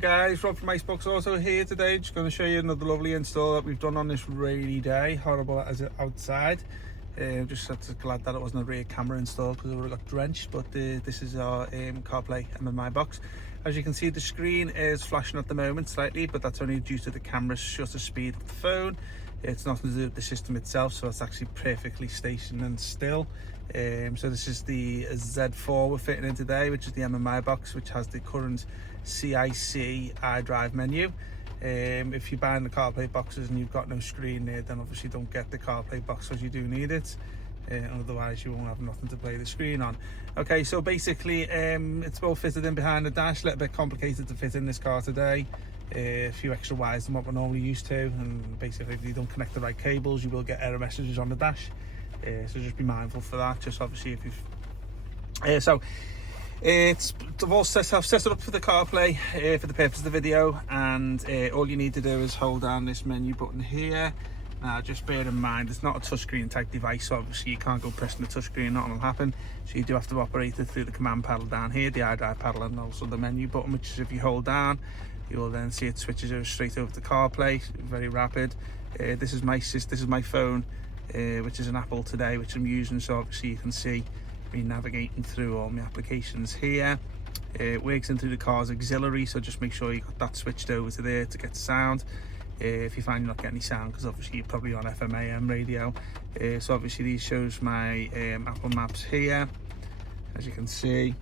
guys, Rob from Iceboxauto here today. Just going to show you another lovely install that we've done on this rainy day. Horrible as it outside. Just glad that it wasn't a rear camera install because I would have got drenched. But this is our CarPlay MMI box. As you can see, the screen is flashing at the moment slightly, but that's only due to the camera's shutter speed of the phone. It's nothing to do with the system itself, so it's actually perfectly stationed and still. So this is the Z4 we're fitting in today, which is the MMI box, which has the current CIC iDrive menu. If you're buying the CarPlay boxes and you've got no screen there, then obviously don't get the CarPlay box because you do need it. Otherwise you won't have nothing to play the screen on. Okay, so basically it's well fitted in behind the dash. A little bit complicated to fit in this car today. A few extra wires than what we're normally used to, and basically if you don't connect the right cables you will get error messages on the dash, so just be mindful for that. Just obviously if you've I've set it up for the CarPlay for the purpose of the video, and all you need to do is hold down this menu button here. Now just bear in mind it's not a touchscreen type device, so obviously you can't go pressing the touchscreen, nothing will happen. So you do have to operate it through the command panel down here, the iDrive panel, and also the menu button, which is if you hold down you will then see it switches over straight over to CarPlay. Very rapid. This is my phone, which is an Apple today, which I'm using, so obviously you can see me navigating through all my applications here. It works in through the car's auxiliary, so just make sure you got that switched over to there to get sound. If you find you're not getting any sound, because obviously you're probably on FM AM radio. So obviously these shows my Apple Maps here. As you can see,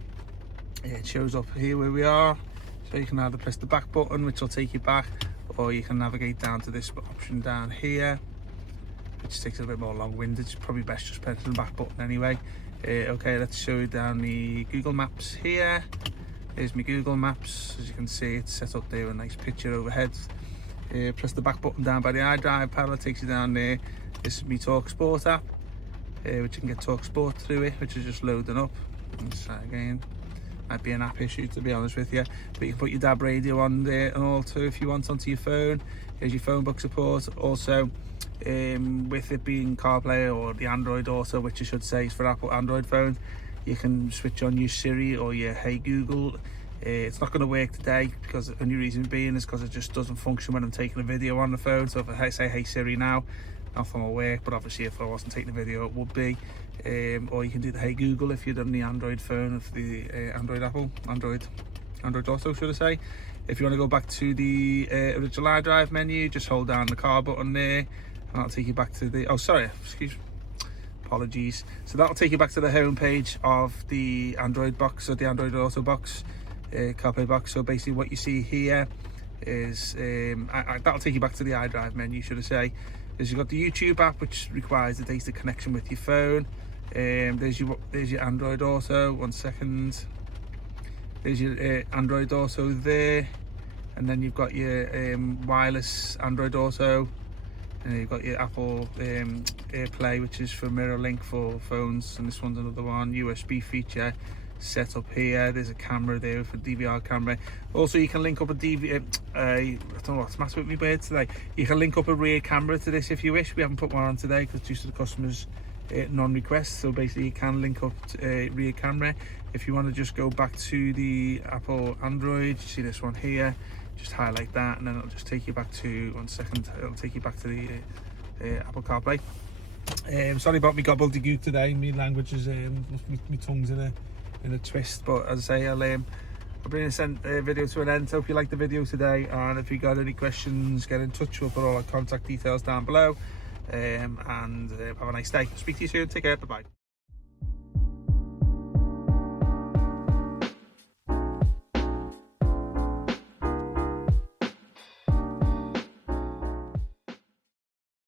it shows up here where we are. So you can either press the back button, which will take you back, or you can navigate down to this option down here, which takes a bit more long-winded. It's probably best just pressing the back button anyway. Okay, let's show you down the Google Maps here. Here's my Google Maps. As you can see, it's set up there with a nice picture overhead. Press the back button down by the iDrive panel, it takes you down there. This is my TalkSport app, which you can get TalkSport through it, which is just loading up. Let's try again. Might be an app issue, to be honest with you, but you can put your DAB radio on there and all too if you want onto your phone. Here's your phone book support. Also, with it being CarPlay, or the Android Auto, which I should say is for Apple Android phones, you can switch on your Siri or your Hey Google. It's not going to work today, because the only reason being is because it just doesn't function when I'm taking a video on the phone. So if I say Hey Siri now, nothing will work, but obviously if I wasn't taking the video it would be. Or you can do the Hey Google if you're on the Android phone of the Android Auto, should I say. If you want to go back to the original iDrive menu, just hold down the car button there, and that'll take you back to the apologies. So that'll take you back to the home page of the Android box, or the Android Auto box, CarPlay box. So basically what you see here is that'll take you back to the iDrive menu, should I say. You've got the YouTube app, which requires the data connection with your phone. There's your Android Auto. One second. There's your Android Auto there, and then you've got your wireless Android Auto, and you've got your Apple CarPlay, which is for mirror link for phones, and this one's another one. USB feature set up here. There's a camera there for DVR camera. Also, you can link up a I don't know what's massive with me bird today. You can link up a rear camera to this if you wish. We haven't put one on today because due to the customer's non-request. So basically you can link up to a rear camera. If you want to just go back to the Apple Android, you see this one here, just highlight that, and then it'll just take you back to, one second, it'll take you back to the Apple CarPlay. Sorry about me gobbledygook today. My language is my tongue's in a twist, but as I say, I'll bring this video to an end. So hope you liked the video today, and if you got any questions, get in touch. We'll put all our contact details down below, and have a nice day. Speak to you soon. Take care. Bye bye.